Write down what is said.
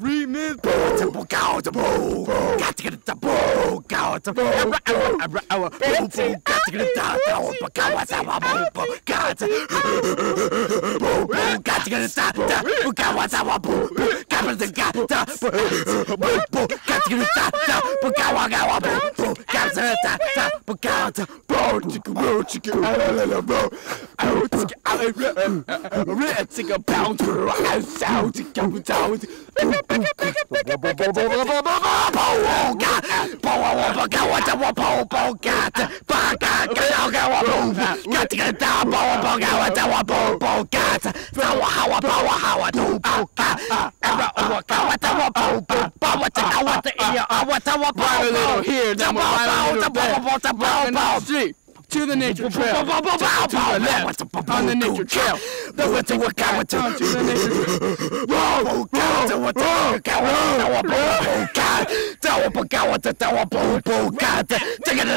Remix. Got to get the boo. Got to get To the nature trail, to the left, on the nature trail. To the nature trail. Take it